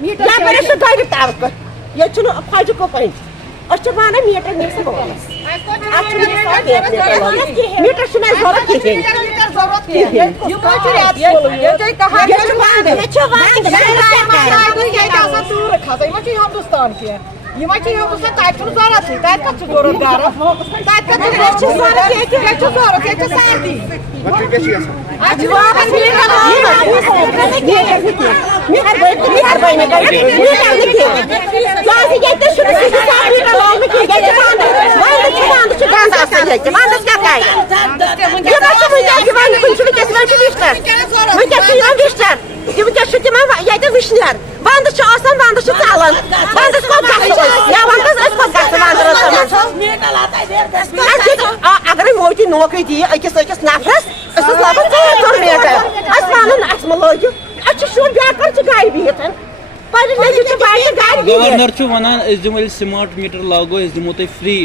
या पर दावे तवक्क ये फज कोपन वन मीटर नहीं मीटर जरूरत हिंदुस्तान की हिंदुस्तान तक जरूरत तक जरूरत विशनर वंद वंद चलान वंदस अगर मोदी नौकरी दी अकिस अकिस नफरस लागान ोर मीटर वन लगे शुर बेकार गाड़ बिहत गवर्नर वनान दिमो स्मार्ट मीटर लागो दिमो तुम फ्री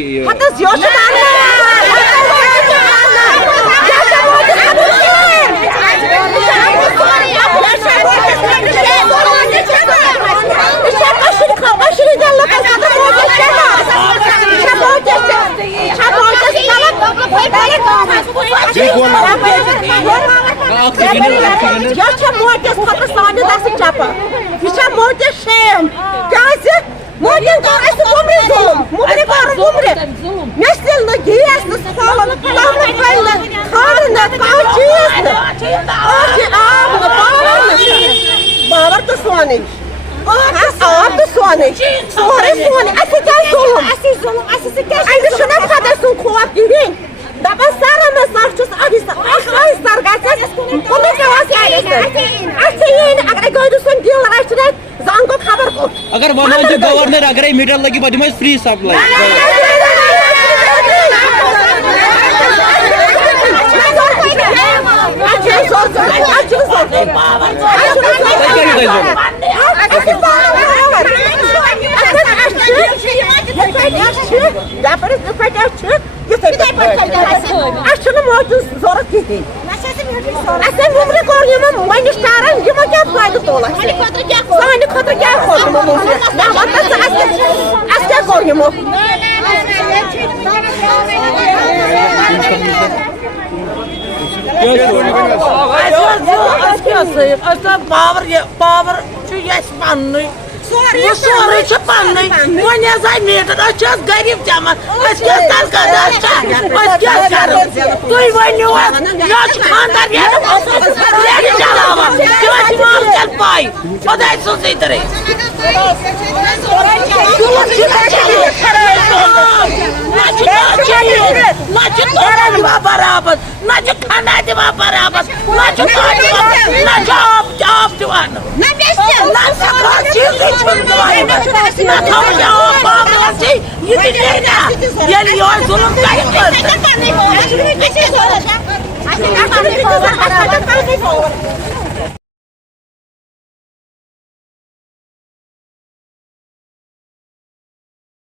मोदस खुद सान दस चपा यह मोदी शेम क्या मोदी मुमरे मे सिल न गैस न बावर तो सोन आब तो सोन सोरे सोन फदर सुन खौफ कहें दपान सर सर गो खबर अगर वन गवर्नर अगर मीटर लगे बह दिम फ्री सप्लाई मोदी जरूरत कहें मुमरे वनिश तारान क्या फायदा तुल सान खुद क्या पावर पावर पन्न सोरे पन्न वन मीटर गरीब जमा तुम वनो खानदार चलावान पाई खुदा सुन बराबर ना खाना दिवा बराबर ना